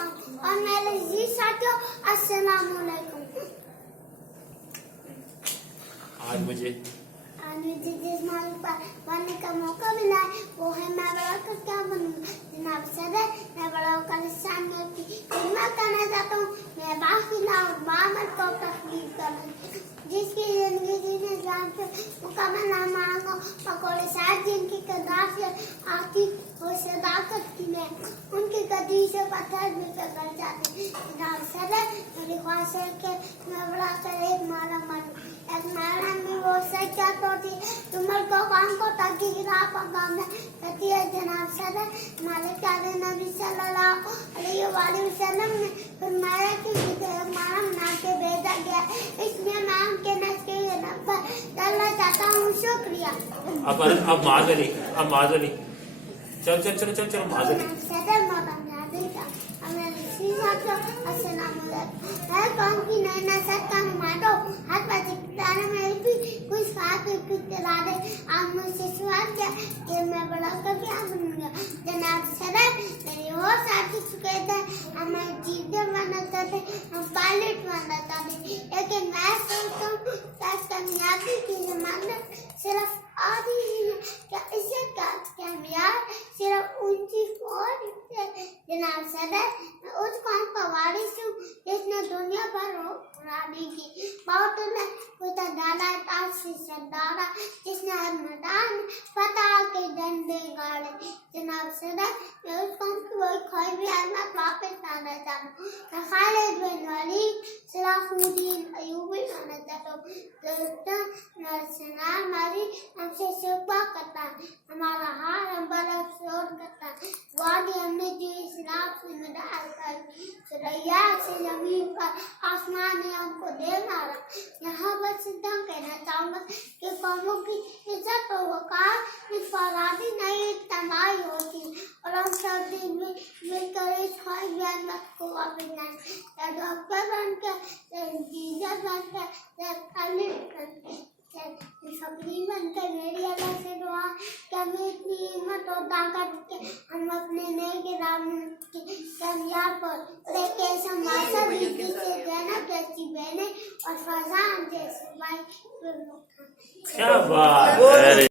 हूँ और मेरे जी साथियों अस्सलाम वालेकुम। आज मुझे जिस मौके पर बनने का मौका मिला है वो है मैं बड़ा होकर क्या बनूंगा। जनाब सदर, मैं बड़ा होकर सामने की खिदमत करना चाहता हूँ। मैं बाखिला और बामर को तकलीफ करूँ जिसकी जिंदगी जीने जान पे मुकम्मल ना मांगो पकौड़े साथ जिनकी कदार से आती हो सदाकत की मैं उनकी कदी से पत्थर भी पकड़ जाते। जनाब सदर, मेरी ख्वाहिश है कि मैं बड़ा कर एक माला मारूं। एक माला में वो सच्चा तोड़ती तुमर को काम को ताकि गिरा पकाम कहती है। जनाब सदर, मालिक नबी सल्लल्लाहु अलैहि वसल्लम ने फरमाया कि माला बना के भेजा गया, इसलिए मैं उनके नस्के पर डालना चाहता हूँ। शुक्रिया। अब माजली चल चल चल चल चल माजली सदर मौलाना है कौन की नई नसर का नुमाइंदो हर बच्चे में भी कुछ खास चला दे। आप मुझसे सवाल किया कि मैं बड़ा कर क्या बनूंगा। जनाब सदर, मेरे और साथी चुके थे, हमें टीचर बनना चाहते, हम पायलट बनना चाहते, लेकिन मैं सोचता हूँ कामयाबी की जमानत सिर्फ आधी ही है। क्या इससे कामयाब सिर्फ ऊंची फौज से। जनाब सदर, मैं उस कौम का वारिस हूँ जिसने दुनिया पर हुक्मरानी की। बहुत ने कुछ दादा ताज से सरदारा जिसने हर मैदान फतह के डंडे गाड़े। जनाब सदर, मैं उस कौम की वही खोई भी आजमत वापस लाना चाहता हूँ। मैं खालिद बिन वलीद, सलाहुद्दीन अय्यूबी लाना चाहता हूँ। दोस्तों, नरसना हमारी हमसे शिकवा करता है, हमारा हार हम पर अफसोस करता है। वादी हमने जो इस्लाम से मिला सुरैया से जमीन पर आसमान ने हमको दे मारा। यहाँ बस इतना कहना चाहूँगा कि कौमों की इज्जत और वक़ार इफरादी नहीं तनाई होती और हम सब दिन में मिलकर इस ख्वाहिश जन्नत को वापस लाएं। डॉक्टर बनकर, इंजीनियर बनकर, फकीर बनकर मेरी अल्लाह से दुआ कि हमें इतनी हिम्मत और ताकत के हम अपने नए के राम की कामयाब पर लेके समासा दीदी से जैनब जैसी बहनें और फरजान जैसे भाई। क्या बात है।